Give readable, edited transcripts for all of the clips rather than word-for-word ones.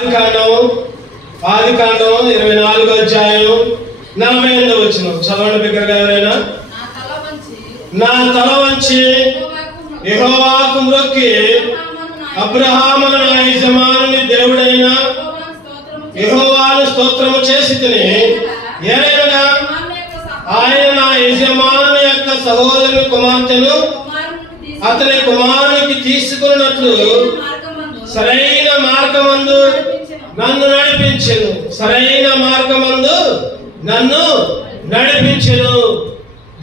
ఆదికాండం 24వ అధ్యాయం 48వ వచనం చదవండి బిగ్గరగా ఎవరైనా. నా తల వంచి యెహోవాకు మ్రొక్కి అబ్రహామును నా యజమానుని దేవుడైన యెహోవాను స్తోత్రము చేసి తిని, ఏలైనగా ఆయన నా యజమానుని యొక్క సహోదరుని కుమార్తెను అతని కుమారునికి తీసుకున్నట్లు సరైన మార్గమందు నన్ను నడిపించెను. సరైన మార్గమందు నన్ను నడిపించెను.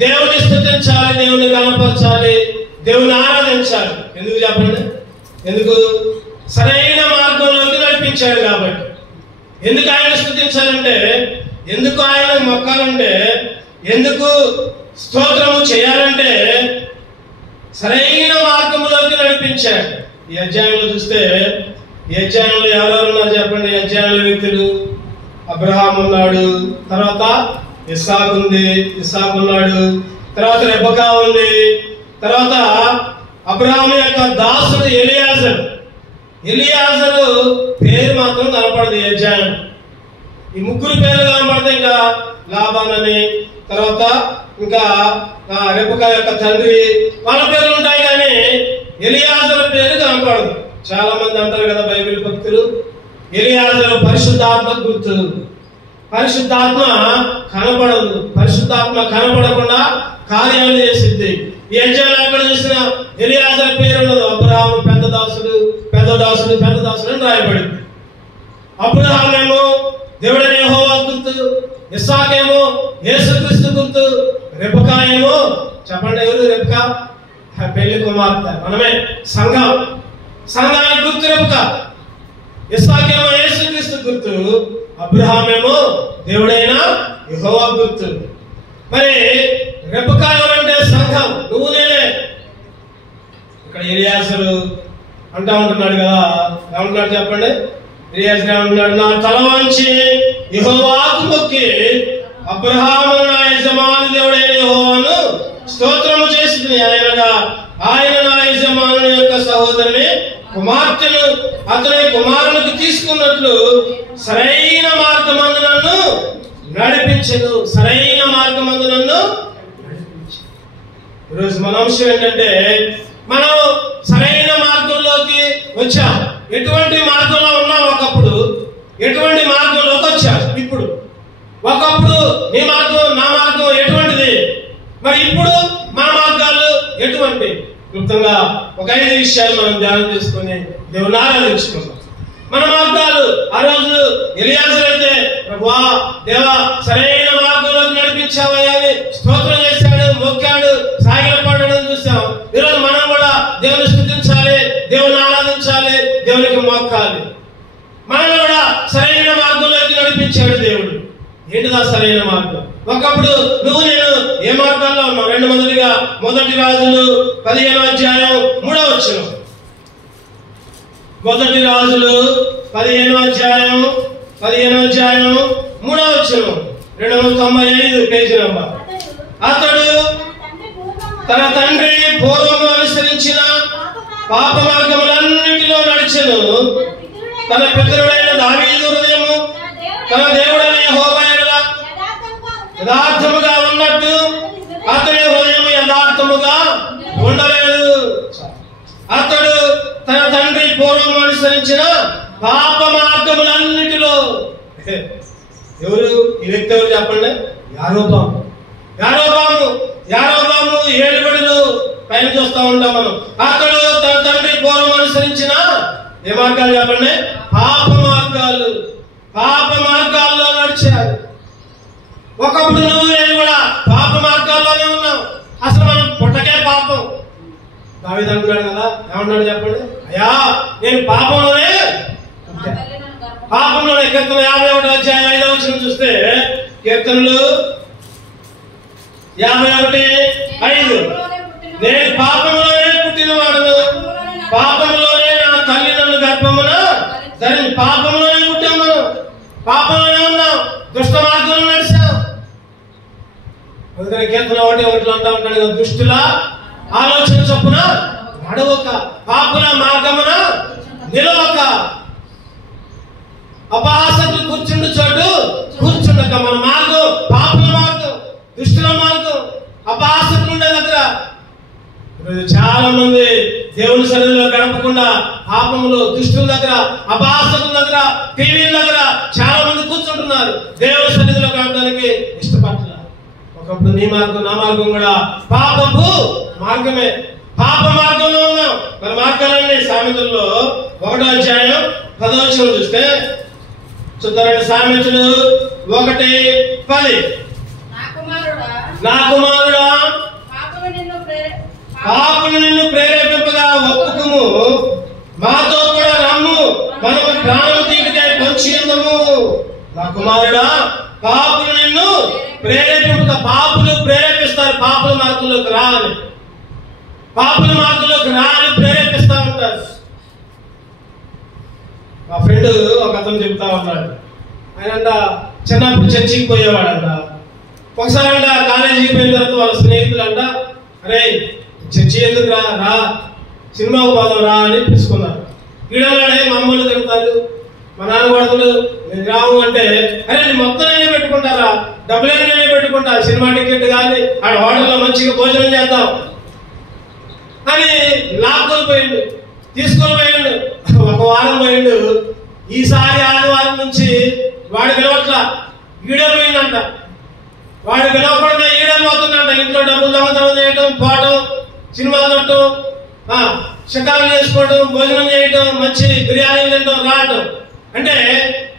దేవుని స్తుతించాలి, దేవుని కనపరచాలి, దేవుని ఆరాధించాలి. ఎందుకు చెప్పండి? ఎందుకు? సరైన మార్గంలోకి నడిపించాడు కాబట్టి. ఎందుకు ఆయన స్తుతించాలంటే, ఎందుకు ఆయన మొక్కాలంటే, ఎందుకు స్తోత్రము చేయాలంటే సరైన మార్గంలోకి నడిపించాడు. ఈ అధ్యాయంలో చూస్తే, ఈ అధ్యాయంలో ఎవరెవరు ఉన్నారు చెప్పండి? ఈ అధ్యాయంలో వ్యక్తులు అబ్రహాము ఉన్నాడు, తర్వాత ఇస్సాకు ఉంది, ఇస్సాకు ఉన్నాడు, తర్వాత రెబెకా ఉంది, తర్వాత అబ్రహాము యొక్క దాసుడు ఎలియాజరు పేరు మాత్రం కనపడదు ఈ అధ్యాయం. ఈ ముగ్గురు పేర్లు కనపడితే ఇంకా లాబాన్ అని, తర్వాత ఇంకా రెబెకా యొక్క తండ్రి, వాళ్ళ పేర్లు ఉంటాయి కానీ ఎలియాజరు పేరు కనపడదు. చాలా మంది అంటారు కదా బైబిల్ భక్తులు, ఎలియాజరు పరిశుద్ధాత్మ గుర్తు. పరిశుద్ధాత్మ కనపడదు. పరిశుద్ధాత్మ కనపడకుండా కార్యాలు చేసిద్ది. ఈ అధ్యాయంలో ఎక్కడ చూసినా ఎలియాజరు పేరు ఉండదు. అబ్రహాము పెద్ద దాసుడు అని రాయబడింది. అబ్రహామేమో దేవుడైన యెహోవా గుర్తు, ఇస్సాకేమో యేసుక్రీస్తు గుర్తు, రెబెకా ఏమో చెప్పండి ఎవరు? రెబెకా పెళ్లి కుమార్తె, మనమే సంఘానికి గుర్తు రెబెకా. ఇస్సాకేమో యేసుక్రీస్తు గుర్తు, అబ్రహామేమో దేవుడైన యెహోవా గుర్తు. మరి రెబెకా ఎవరంటే సంఘం, నువ్వు నేనే. ఇక్కడ ఎలియాజరు అంటా ఉంటున్నాడు కదా, ఏమంటున్నాడు చెప్పండి? ఎలియాజరు ఏమంటున్నాడు? నా తల వంచి యెహోవాకు మొక్కి అబ్రహామును నా యజమాను దేవుడైన యెహోవాను స్తోత్రము చేసి, ఆయన నా యజమానుని యొక్క సహోదరుని కుమార్తెను అతని కుమారునికి తీసుకున్నట్లు సరైన మార్గమందు నన్ను నడిపించెను. సరైన మార్గమందు నన్ను నడిపించెను. ఈరోజు మన అంశం ఏంటంటే, మనం సరైన మార్గంలోకి వచ్చాం. ఎటువంటి మార్గంలో ఉన్నాం ఒకప్పుడు, ఎటువంటి మార్గంలోకి వచ్చాం ఇప్పుడు. ఒకప్పుడు నీ మార్గం నా మార్గం ఎటువంటిది, మరి ఇప్పుడు మన మార్గాలు ఎటువంటి? క్లుప్తంగా ఒక 5 విషయాలు మనం ధ్యానం చేసుకుని దేవుని ఆరాధించుకుందాం. మన మార్గాలు ఆ రోజు ఎలియాజరు అయితే, ప్రభువా దేవా సరైన మార్గంలోకి నడిపించావయ్యా అని స్తోత్రం చేశాడు, మొక్కాడు, సాగిలపడడం చూసాం. ఈరోజు మనం కూడా దేవుని స్తుతించాలి, దేవుని ఆరాధించాలి, దేవునికి మొక్కాలి. మనం కూడా సరైన మార్గంలోకి నడిపించాడు దేవుడు. ఏంటిదా సరైన మార్గం? ఒకప్పుడు నువ్వు నేను ఏ మార్గాల్లో ఉన్నావు? మొదటి రాజులు 15వ అధ్యాయం 3వ వచనం. మొదటి రాజులు 15వ అధ్యాయం 3వ వచనం, 295 పేజీ నంబర్. అతడు తన తండ్రి పూర్వము అనుసరించిన పాప మార్గములన్నిటిలో నడిచెను. తన పితరుడైన దావీదు హృదయము తన దేవుడైన యెహోవా యెడల యథార్థముగా ఉన్నట్టు అతని హృదయం యథార్థముగా ఉండలేదు. అతడు తన తండ్రి పూర్వం అనుసరించిన పాప మార్గములన్నిటిలో. ఎవరు ఈ వ్యక్తి? ఎవరు చెప్పండి? యారోబాము 7 బడులు పైన చూస్తా ఉంటాం మనం. అతడు తన తండ్రి పూర్వం అనుసరించిన ఏ మార్గాలు చెప్పండి? పాప మార్గాల్లో నడిచారు. ఒకప్పుడు నువ్వు నేను కూడా పాప మార్గాల్లోనే ఉన్నావు. అసలు మనం పుట్టకే పాపం. దావీదు అంటున్నాడు కదా, ఏమన్నాడు చెప్పండి? అయ్యా నేను పాపంలోనే కీర్తన 51వ అధ్యాయం 5వ వచనం చూస్తే, కీర్తనలు 51:5, నేను పాపంలోనే పుట్టినవాడును, పాపంలోనే నా తల్లి నన్ను గర్భమున ధరించి. పాపంలోనే పుట్టాం మనం, పాపంలోనే ఉన్నాం, దుష్ట మార్గంలో నడిచాం. అందుకని కీర్తన 1:1 అంటా ఉంటాడు కదా, దుష్టుల ఆలోచన చొప్పున నడవక, పాపుల మార్గమున నిలవక. అపహాసకులు కూర్చుండు చోటు కూర్చుండక మన మార్గం పాపుల మార్గం, దుష్టుల మార్గం, అపహాసకులు ఉండే దగ్గర. చాలా మంది దేవుని సన్నిధిలో గడపకుండా పాపములు, దుష్టుల దగ్గర, అపహాసకుల దగ్గర, టీవీల దగ్గర చాలా మంది కూర్చుంటున్నారు. దేవుని సన్నిధిలో గడపడానికి ఇష్టపడుతున్నారు. ఒకప్పుడు నీ మార్గం నా మార్గం కూడా పాపపు మార్గమే. పాప మార్గంలో ఉన్నాం. మన మార్గాలన్నీ సామెతల్లో 1వ అధ్యాయం 10వ వచనం చూస్తే చూద్దారండి. సామెతలు 1:10. నా కుమారుడా పాపులు నిన్ను ప్రేరేపింపగా ఒప్పుకుము, మాతో కూడా రమ్ము, మనము ప్రాణం తీటికై పొంచి ఉందము. నా కుమారుడా పాపులు నిన్ను ప్రేరేపింపగా, పాపులు ప్రేరేపిస్తారు పాపుల మార్గంలోకి రాని, పాపుల మార్గంలోకి రాని ప్రేరేపిస్తా ఉంటారు. మా ఫ్రెండ్ ఒక అతను చెప్తా ఉన్నాడు. ఆయన చిన్నప్పుడు చర్చికి పోయేవాడంట. ఒకసారి అంట కాలేజీకి పోయిన తర్వాత వాళ్ళ స్నేహితులు అంట, అరే చర్చి ఎందుకు రా సినిమాకు పోదాం రా అని పిలుచుకున్నారు. ఈడవాడే మా అమ్మలు తిడతారు, మా నాన్న కొడుకులు నేను రావు అంటే, అరే నీ మొత్తం నేనే పెట్టుకుంటారా, డబ్బులైనా నేనే పెట్టుకుంటా, సినిమా టికెట్ కానీ ఆడ హోటల్లో మంచిగా భోజనం చేద్దాం అని లాక్కొని పోయిండు, తీసుకొని పోయిండు. ఒక వారం పోయిండు. ఈసారి ఆదివారం నుంచి వాడు పిలవట్లా, ఈడే పోయిందంట. వాడు పిలవకుండా ఈడే పోతుందంట. ఇంట్లో డబ్బులు దొంగతనం చేయటం, పోవటం, సినిమాలు చూడటం, షికారులు చేసుకోవటం, భోజనం చేయటం, మంచి బిర్యానీలు తినడం, రావటం. అంటే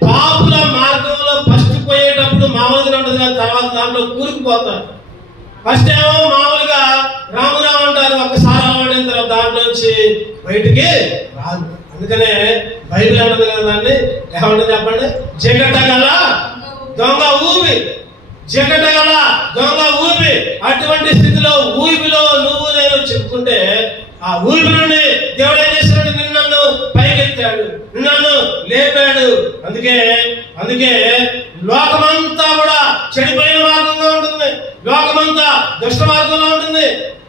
పాపుల మార్గంలో ఫస్ట్ పోయేటప్పుడు మామూలుగా ఉంటుంది కదా, తర్వాత దాంట్లో కూరుకుపోతారు. ఫస్ట్ ఏమో మామూలుగా రామురావు అంటారు, ఒక్కసారి అలవాడిన తర్వాత దాంట్లోంచి బయటికి రాదు. అందుకనే బైబిల్ ఏమంటుంది కదా, దాన్ని ఏమంటుంది చెప్పండి, జగటగల దొంగ ఊపి, జగటగల దొంగ ఊపి. అటువంటి స్థితిలో ఊపిలో నువ్వు నేను చెప్పుకుంటే ఆ ఊపి నుండి దేవుడు ఏం చేసినట్టు నిన్ను పైకెత్తాడు, నిన్ను లేపాడు. అందుకే లోకమంతా కూడా చెడిపోయిన మార్గంగా ఉంటుంది, లోకమంతా దుష్ట మార్గంలో ఉంటుంది.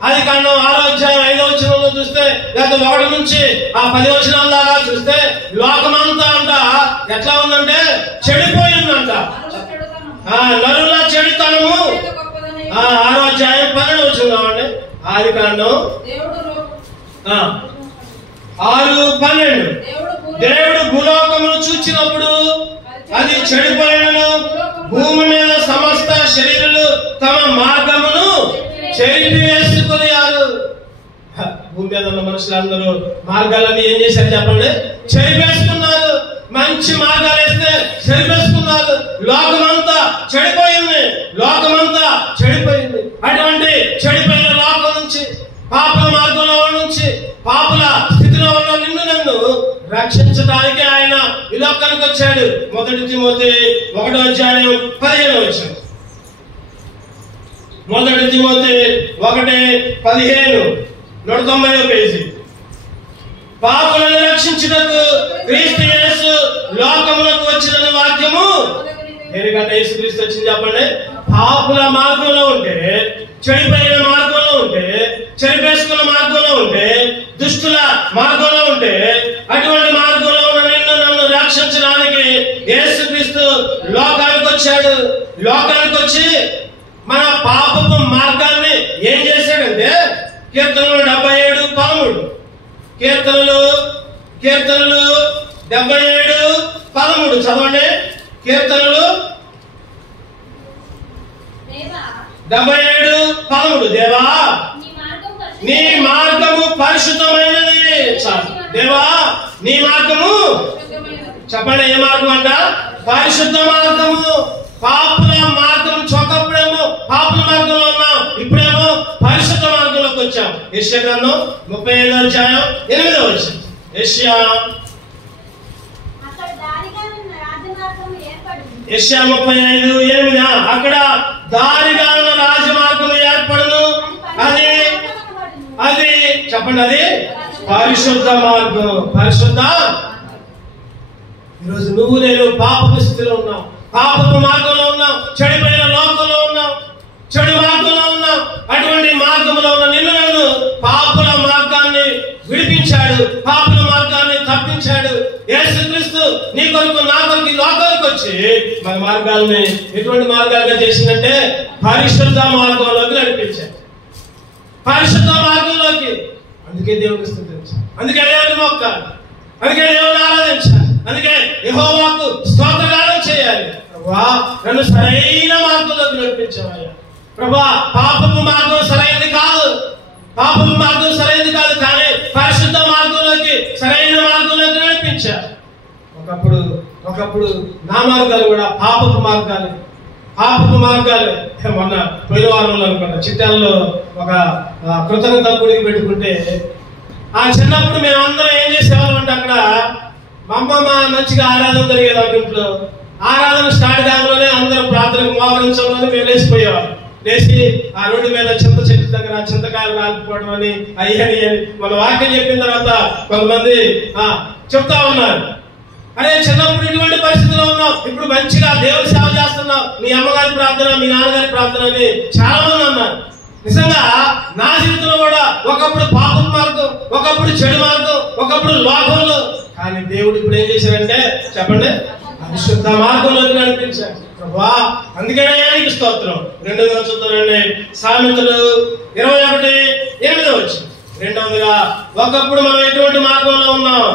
అది కారణం 6వ అధ్యాయం 5వ వచనంలో చూస్తే, లేదా 1 నుంచి 10 వచనాల దాకా చూస్తే లోకమంతా అంట ఎట్లా ఉందంటే చెడిపోయిందంట. నరుల చెడుతనము 6వ అధ్యాయం 12వ వచనం అండి. ఆది కాండం 6:12. దేవుడు భూలోకమును చూచినప్పుడు అది చెడిపోయినను, భూమి మీద సమస్త శరీరులు తమ మార్గమును చెరిపివేసుకున్నారు. భూమి మీద ఉన్న మనుషులందరూ మార్గాలన్నీ ఏం చేశారు చెప్పండి, చెరిపేసుకున్నారు. మంచి మార్గాలు వేస్తే చెరిపేసుకున్నారు. లోకమంతా చెడిపోయింది, లోకమంతా చెడిపోయింది. అటువంటి చెడిపోయిన లోకం నుంచి, పాపుల మార్గంలో నుంచి, పాపుల స్థితిలో ఉన్న నిన్ను నన్ను రక్షించడానికి ఆయన ఈ లోకానికి వచ్చాడు. 1 తిమోతి 1వ అధ్యాయం 15వ వచనం. 1 తిమోతి 1:15, 190వ పేజీ. పాపులను రక్షించుటకు క్రీస్తు యేసు లోకమునకు వచ్చిన వాక్యము. దేనికంటే యేసుక్రీస్తు వచ్చింది చెప్పండి, పాపుల మార్గంలో ఉంటే, చెడిపోయిన మార్గంలో ఉంటే, చెరిపేసుకున్న మార్గంలో ఉంటే, దుష్టుల మార్గంలో ఉంటే, అటువంటి మార్గంలో ఉన్న నిన్ను నన్ను రక్షించడానికి యేసుక్రీస్తు లోకానికి వచ్చాడు. లోకానికి వచ్చి మన పాపపు మార్గాన్ని ఏం చేశాడంటే, కీర్తనలు 77:13, కీర్తనలు 77:13 చదవండి. కీర్తనలు 77:13. దేవా నీ మార్గము పరిశుద్ధమైనది. దేవా నీ మార్గము, చెప్పండి ఏ మార్గం అంట, పరిశుద్ధ మార్గము. పాపుల మార్గం చొక్కప్పుడేమో పాపుల మార్గంలో ఉన్నాం, ఇప్పుడేమో పరిశుద్ధ మార్గంలోకి వచ్చాం. యెషయా గ్రంథం 35వ అధ్యాయం 8వ వచనం. యెషయా 35:8. అక్కడ దారిగా ఉన్న రాజమార్గం ఏర్పడను, అది చెప్పండి, అది పరిశుద్ధ మార్గం. పరిశుద్ధ. ఈరోజు నువ్వు నేను పాపపు స్థితిలో ఉన్నాం, పాపపు మార్గంలో ఉన్నాం, చెడిపోయిన లోకంలో ఉన్నాం, చెడు మార్గంలో ఉన్నాం. అటువంటి మార్గంలో ఉన్న నిన్ను నన్ను పాపుల మార్గాన్ని విడిపించాడు, పాపుల మార్గాన్ని తప్పించాడు. యేసుక్రీస్తు నీ కొరకు నా కొరకు లోకానికి వచ్చి మన మార్గాల్ని ఎటువంటి మార్గాలుగా చేసిందంటే పరిశుద్ధ మార్గంలోకి నడిపించాడు. పరిశుద్ధ మార్గంలోకి. అందుకే దేవుని స్తుతించాలి, అందుకే దేవుని మొక్కాలి, అందుకే దేవుని ఆరాధించాలి, అందుకే యెహోవాకు స్తోత్రగానం చేయాలి. ప్రభువా నన్ను సరైన మార్గంలోకి నడిపించావయ్యా. ప్రభువా పాపపు మార్గం సరైనది కాదు, పాపపు మార్గం సరైనది కాదు, కానీ పరిశుద్ధ మార్గంలోకి సరైన మార్గంలోకి నడిపించారు. ఒకప్పుడు నా మార్గాలు కూడా పాపపు మార్గాలు. మొన్న పోయిన వారంలో అనుకుంటా చిట్టాల్లో ఒక కృతజ్ఞత గుడికి పెట్టుకుంటే ఆ చిన్నప్పుడు మేమందరం ఏం చేసేవాళ్ళం అంటే అక్కడ మా అమ్మమ్మ మంచిగా ఆరాధన జరిగేది. ఒక ఇంట్లో ఆరాధన స్టార్ట్ కాగానే అందరం ప్రార్థనకు మోకరించడంలోనే మేము లేచిపోయేవాళ్ళం. లేచి ఆ రోడ్డు మీద చింత చెట్టు దగ్గర చింతకాయలు రాలిపోవడం అని అయ్యని మన వాక్యం చెప్పిన తర్వాత కొంతమంది చెప్తా ఉన్నారు, అరే చిన్నప్పుడు ఇటువంటి పరిస్థితిలో ఉన్నావు, ఇప్పుడు మంచిగా దేవుడి సేవ చేస్తున్నావు, మీ అమ్మగారి ప్రార్థన మీ నాన్నగారి ప్రార్థన అని చాలా మంది అన్నారు. నిజంగా నా జీవితంలో కూడా ఒకప్పుడు పాపం మార్గం, ఒకప్పుడు చెడు మార్గం, ఒకప్పుడు లోకంలో, కానీ దేవుడు ఇప్పుడు ఏం చేశాడంటే చెప్పండి పరిశుద్ధ మార్గంలోకి నడిపించాడు. ప్రభువా అందుకే నీకు స్తోత్రం. 2వ చూద్దామండి, సామెతలు 21:8 రెండవదిగా ఒకప్పుడు మనం ఎటువంటి మార్గంలో ఉన్నాం?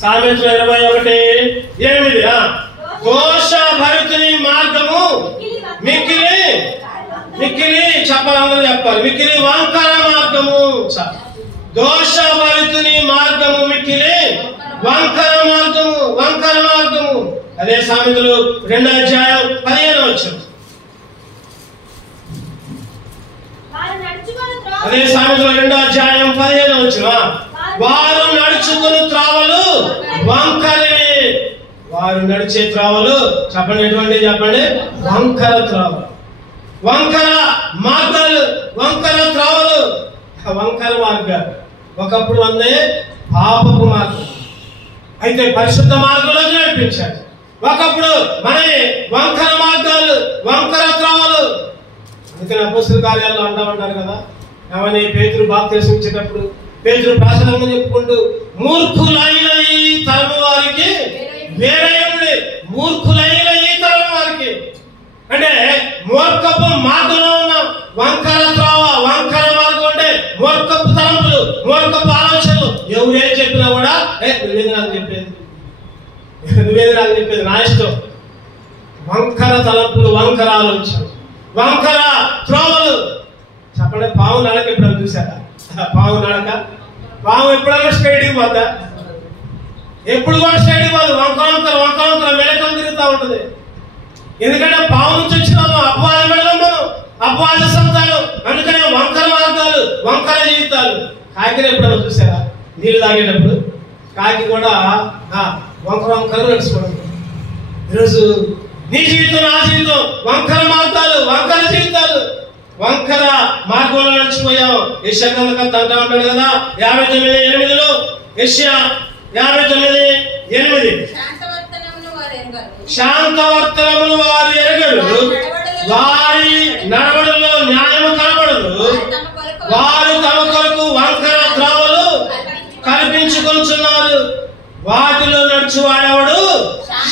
సామెతలు 21:8 దోషభరితుని మార్గము మిక్కిలి చెప్పాలి, మిక్కిలి వంకర మార్గము. దోషభరితుని మార్గము మిక్కిలి వంకర మార్గము. అదే సామెతలు 2:15. అదే సామెతలు 2:15. వారు నడుచుకుని త్రావలు వంకరే. వారు నడిచే త్రావలు చెప్పండి ఎటువంటి? చెప్పండి వంకర త్రావలు, వంకర మార్గాలు, వంకర త్రావలు, వంకర మార్గాలు. ఒకప్పుడు అందే పాపపు మార్గం, అయితే పరిశుద్ధ మార్గంలోకి నడిపించాడు. ఒకప్పుడు మనని వంకర మార్గాలు, వంకర త్రావలు. అందుకని అపోస్తలుల కార్యాల్లో అంటామంటారు కదా, ఏమని పేతురు బాప్తిసం ఇచ్చేటప్పుడు పేతురు ప్రసంగం చెప్పుకుంటూ మూర్ఖులైన ఈ తరము వారికి వేరేయుడి, మూర్ఖులైన ఈ తరము వారికి అంటే మూర్ఖపు మార్గంలో ఉన్న వంకర త్రోవ, వంకర మార్గం అంటే మూర్ఖపు తలంపులు, మూర్ఖపు ఆలోచనలు. ఎవరేం చెప్పినా కూడా నువ్వేది నాకు చెప్పేది నా ఇష్టం. వంకర తలంపులు, వంకర ఆలోచనలు, వంకర త్రోవలు. చెప్పండి పావు నడక ఎప్పుడైనా చూసారా? పావు నడక, పావు ఎప్పుడైనా స్ట్రైట్కి పోతా? ఎప్పుడు కూడా స్ట్రైట్కి పోదు, వంకర వెనకం తిరుగుతూ ఉంటది. ఎందుకంటే పావు నుంచి వచ్చిన అపవాద వెళ్ళం, మనం అపవాద సంతానం. అందుకనే వంకర మార్గాలు, వంకర జీవితాలు. కాకిని ఎప్పుడైనా చూసారా? నీళ్ళు తాగేటప్పుడు కాకి కూడా వంకర నడుచుకోవడం. ఈరోజు నీ జీవితం, నా జీవితం వంకర మార్గాలు, వంకర జీవితాలు, వంకర మార్గంలో నడిచిపోయావు. యెషయా గ్రంథకర్త అంటా ఉంటాడు కదా 59:8. యెషయా 59:8. శాంతవర్తనమును వారు ఎరగరు, వారి నడవడిలో న్యాయము కనబడదు. వారు తమ కొరకు వంకర త్రోవలు కల్పించుకొనుచున్నారు. వాటిలో నడుచు వాడేవాడు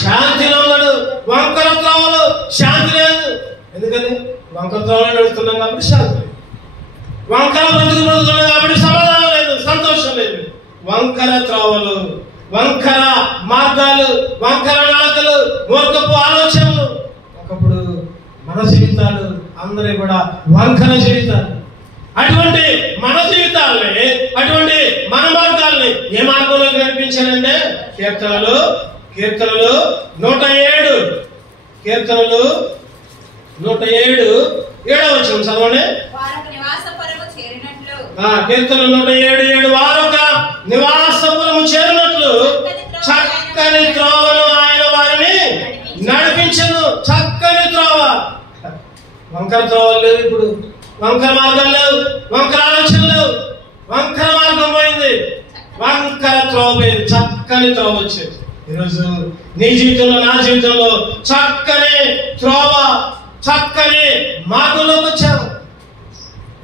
శాంతిలో ఉన్నాడు. వంకర త్రోవలు శాంతి లేదు. ఎందుకని? వంకర త్రోవలో నడుస్తున్నాం కాబట్టి శాంతి లేదు. వంకర బ్రతుకుతున్నాం కాబట్టి సమాధానం లేదు, సంతోషం లేదు. వంకర త్రోవలు, వంకర మార్గాలు, వంకర నడకలు, మూర్ఖపు ఆలోచనలు. ఒకప్పుడు మన జీవితాలు అందరి కూడా వంకర జీవితాలు. అటువంటి మన జీవితాలని, అటువంటి మన మార్గాల్ని ఏ మార్గంలోకి నడిపించాలంటే కీర్తనలు 107. కీర్తనలు 107 7వ చదవండి. కీర్తనలు 107 వారొక నివాసపురము చేరినట్లు చక్కని త్రోవను ఆయన వారిని నడిపించను. చక్కని త్రోవ. వంకర త్రోవలు లేవు, ఇప్పుడు వంకర మార్గాలు లేవు, వంకర ఆలోచనలు లేవు. వంకర మార్గం పోయింది, వంకర త్రోవ పోయింది, చక్కని త్రోవ వచ్చేది. ఈరోజు నీ జీవితంలో, నా జీవితంలో చక్కని త్రోవ, చక్కని మార్గంలోకి వచ్చాము.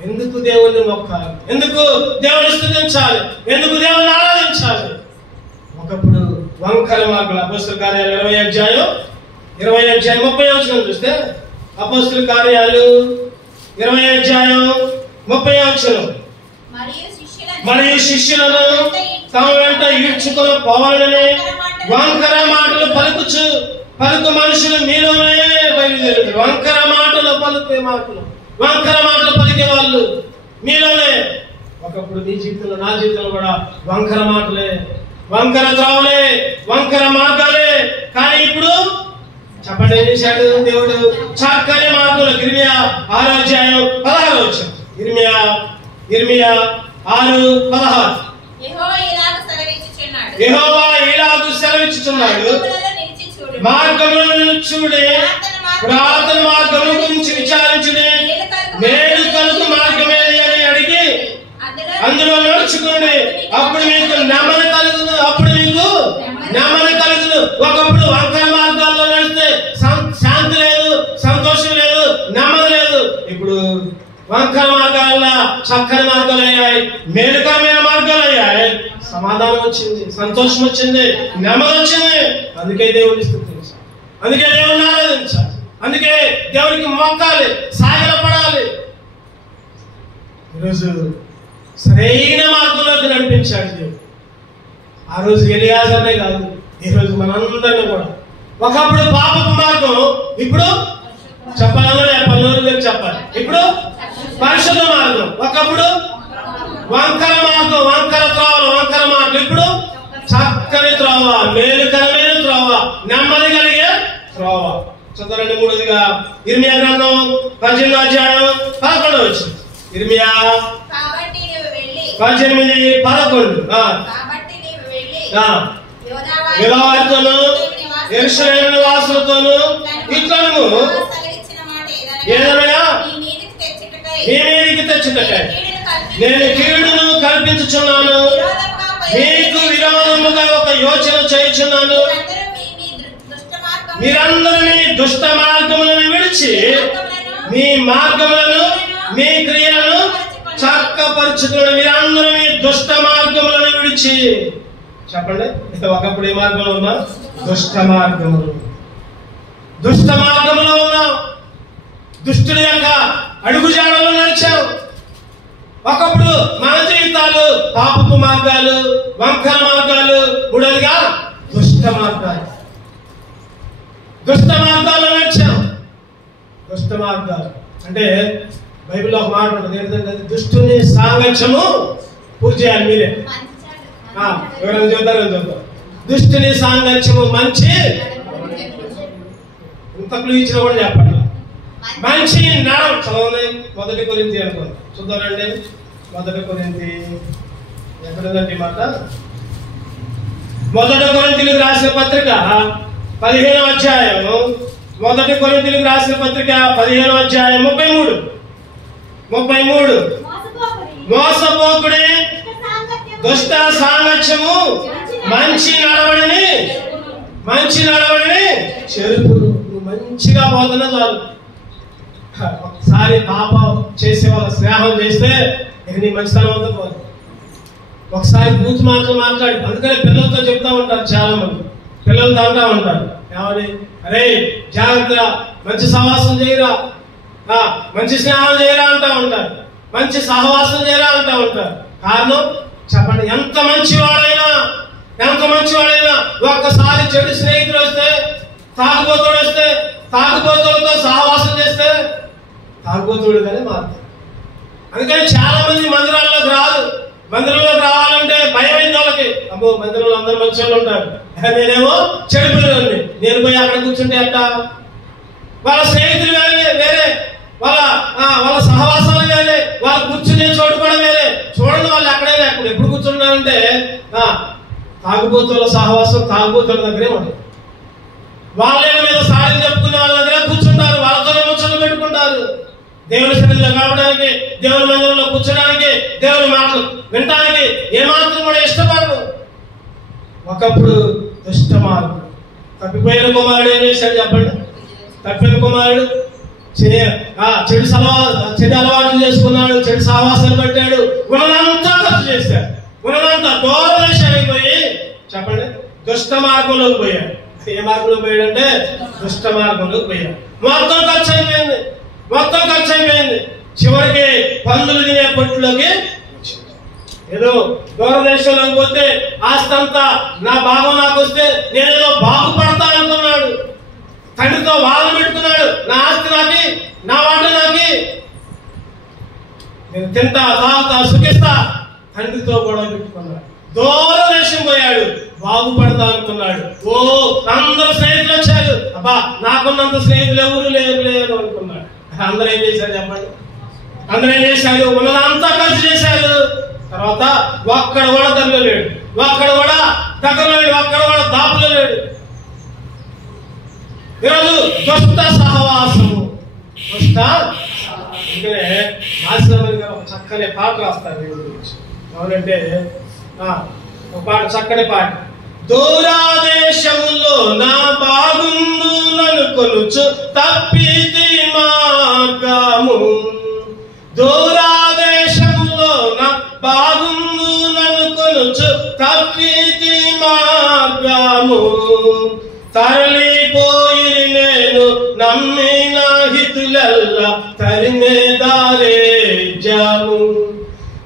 ఎందుకు దేవుణ్ణి మొక్కాలి, ఎందుకు దేవుని స్తుతించాలి, ఎందుకు దేవుని ఆరాధించాలి? ఒకప్పుడు వంకర మార్గం. అపోస్తలుల కార్యాలు 20వ అధ్యాయం 30వ వచనం చూస్తే, అపోస్తలుల కార్యాలు 20వ అధ్యాయం 30వ వచనం, మరియు శిష్యులను తమ వెంట ఈడ్చుకొని పోవాలని వంకర మాటలు పలుకు మనుషులు మీలోనే బయలుదేరు. వంకర మాటలు పలికే వాళ్ళు మీలోనే. ఒకప్పుడు నీ జీవితంలో, నా జీవితంలో కూడా వంకర మాటలే, వంకర త్రావులే, వంకర మార్గాలే. కానీ ఇప్పుడు చెప్పండి, ఏం చేశాడు దేవుడు? చక్కని మార్గంలో ఇర్మియా 6వ అధ్యాయం 16వ వచనం. ఇర్మియా 6:16. యెహోవా ఇలాగు సెలవిచ్చుచున్నాడు, మార్గములను చూడే, పురాతన మార్గముల గురించి విచారించుడే, మేలు కలుగు మార్గమేది అని అడిగి అందులో నడుచుకోండి, అప్పుడు మీకు నెమ్మది కలుగును. ఒకప్పుడు వంకర మార్గాల్లో నడిస్తే శాంతి లేదు, సంతోషం లేదు, నెమ్మది లేదు. ఇప్పుడు వంకర మార్గాల చక్కని మార్గాలు అయ్యాయి, మేలుకరమైన మార్గాలు అయ్యాయి. సమాధానం వచ్చింది, సంతోషం వచ్చింది, నెమ్మది వచ్చింది. అందుకే దేవుని స్తుతించాలి, అందుకే దేవుని ఆరాధించాలి, అందుకే దేవునికి మొక్కాలి, సాగిలపడాలి. ఈరోజు సరైన మార్గంలోకి నడిపించాడు దేవుడు. ఆ రోజు ఎలియాజర్నే కాదు, ఈరోజు మనందరినీ కూడా. ఒకప్పుడు పాపపు మార్గం, ఇప్పుడు చెప్పాలనే పల్లెలకు చెప్పాలి, ఇప్పుడు పరిశుద్ధ మార్గం. ఒకప్పుడు వంకర మార్గం, వంకర త్రోవలు, వంకర మార్గం, ఇప్పుడు చక్కని త్రోవ, మేలుకరమైన త్రోవ, నెమ్మది కలిగే త్రోవ. చదవండి. మూడోదిగా ఇర్మియా గ్రంథం 18వ అధ్యాయం 11వ వచనం. ఇర్మియా 18:11. యూదావారితోను యెరూషలేము నివాసులతోను ఇట్లను ఏదైనా మీ మీదికి తెచ్చుటకై నేను కీడును కల్పించుచున్నాను, మీకు విరోధముగా ఒక యోచన చేయుచున్నాను. మీరందరూ మీ దుష్ట మార్గములను విడిచి మీ మార్గములను, మీ క్రియలను చక్కపరుచుకుని, మీరందరూ మీ దుష్ట మార్గములను విడిచి. చెప్పండి, ఒకప్పుడు ఏ మార్గంలో ఉన్నా? దుష్ట మార్గములు ఉన్నాం. దుష్టుడి యొక్క అడుగుజాడలో నడిచాం. ఒకప్పుడు మన జీవితాలు పాపపు మార్గాలు, వంకర మార్గాలు, మూడోదిగా దుష్ట మార్గాల్లో నడిచాం. దుష్ట మార్గాలు అంటే బైబిల్లో ఒక మాట ఉంటుంది, ఏంటంటే దుష్టుని సాంగత్యము పూర్తి చేయాలి. మీరే ఎవరైనా చెబుతారు, దుష్టుని సాంగత్యము మంచి, ఇంతకులు ఇచ్చిన కూడా చెప్పండి, మంచి నడం. చదవండి, 1 కొరింథీ అనుకోండి, చూద్దామండి. 1 కొరింథీ ఎక్కడుందండి మాట? 1 కొరింథీలకు రాసిన పత్రిక 15వ అధ్యాయం, 1 కొరింథీలకు రాసిన పత్రిక 15వ అధ్యాయం 33. మోసపోకుడి దుష్ట సాంగత్యము మంచి నడవడిని చెరుపు. నువ్వు మంచిగా పోతున్నా చాలు. ఒకసారి పాపం చేసే వాళ్ళ స్నేహం చేస్తే నీ మంచితనం అంతా పోదు. ఒకసారి బూత్ మాటలు మాట్లాడి, అందుకనే పిల్లలతో చెప్తా ఉంటారు, చాలా మంది పిల్లలతో అంటా ఉంటారు, ఏమని? అరే జాగ్రత్త, మంచి సహవాసం చేయరా, మంచి స్నేహం చేయరా అంటా ఉంటారు, మంచి సహవాసం చేయరా అంటా ఉంటారు. కారణం చెప్పండి, ఎంత మంచివాడైనా ఒక్కసారి చెడు స్నేహితులు వస్తే, తాగుబోతుడు వస్తే, తాగుబోతులతో సహవాసం చేస్తే తాగుబోతుడుగానే మారుతారు. అందుకని చాలా మంది మందిరాల్లోకి రాదు. మందిరంలోకి రావాలంటే భయమైంది వాళ్ళకి. అమ్మో, మందిరంలో అందరూ మంచి వాళ్ళు ఉంటారు, నేనేమో చెడు పిల్లల్ని, నేను పోయి అక్కడ కూర్చుంటే అట్ట. వాళ్ళ స్నేహితులు వేరే, వాళ్ళ సహవాసాలు వేరే, వాళ్ళు కూర్చునే చోటు కూడా వేరే. చూడండి, వాళ్ళు అక్కడే ఎప్పుడు కూర్చున్నారంటే తాగుబోతుల సహవాసం తాగుబోతుల దగ్గరే ఉంటుంది. వాళ్ళ మీద సాయం చెప్పుకునే వాళ్ళ దగ్గర కూర్చుంటారు, వాళ్ళతోనే ముచ్చట్లు పెట్టుకుంటారు. దేవుని సన్నిధిలో గడపడానికి, దేవుని మందిరంలో కూర్చోడానికి, దేవుని మాటలు వినడానికి ఏమాత్రం కూడా ఇష్టపడరు. ఒకప్పుడు దుష్ట మార్గం. తప్పిపోయిన కుమారుడు ఏం చేశాడు చెప్పండి? తప్పిన కుమారుడు చెడు అలవాట్లు చేసుకున్నాడు, చెడు సావాసాలు పెట్టాడు, ఉన్నదంతా ఖర్చు చేశాడు. ఉన్నదంతా దూరదేశానికి పోయి చెప్పండి దుష్ట మార్గంలోకి పోయాడు. ఏ మార్గంలోకి పోయాడంటే దుష్ట మార్గంలోకి పోయాడు. మొత్తం ఖర్చు అయిపోయింది. చివరికి పందులు తినే పొట్టులోకి ఏదో దూరదేశంలోకి పోతే ఆస్తంతా నా భాగం నాకు వస్తే నేనేదో బాగుపడతా అనుకున్నాడు. తండ్రితో వాదన పెట్టుకున్నాడు, నా ఆస్తి నాకి, నా వాట నాకి, నేను తింటా తాగుతా సుఖిస్తా. తండ్రితో గొడవ పెట్టుకున్నాడు, దూరదేశం పోయాడు, బాగుపడతా అనుకున్నాడు. అందరూ స్నేహితులు వచ్చారు, అబ్బా నాకున్నంత స్నేహితులు ఎవరు లేరు అనుకున్నాడు. అందరూ ఏం చేశారు చెప్పండి? అందరూ ఏం చేశారు? ఉన్నదంతా ఖర్చు చేశారు. తర్వాత ఒక్కడ కూడా దగ్గర లేడు, ఒక్కడ కూడా దాపులో లేడు. ఈరోజు దుష్ట సహవాసము, అందుకనే ఆశ్రమం గారు ఒక చక్కని పాట రాస్తారు దేవుడి గురించి. ఎవరంటే ఒక పాట, చక్కని పాట. దూరాదేశములో నా బాగుందులను కొలుచు తప్పితి మార్గము, దూరాదేశములో నా బాగుందులను కొలుచు తప్పితి మార్గము, తరలిపోయి నేను నమ్మిన హితులల్లా తరిమేదారే జాము,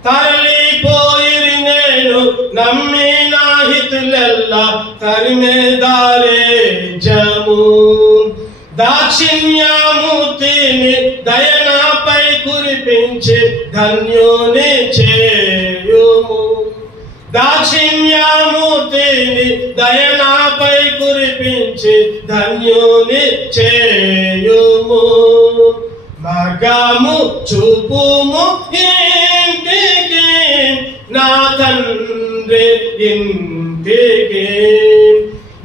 తరలిపోయి నేను నమ్మిన హితులల్లా తరిమేదారే జాము, దాక్షిణ్యమూర్తిని దయనాపై కురిపించి ధన్యుని చేయుము, దాక్షిణ్యమూర్తిని దయనాపై కురిపించి ధన్యుని చేయుము, మార్గము చూపుము ఇంటికి నా తండ్రి ఇంటికి,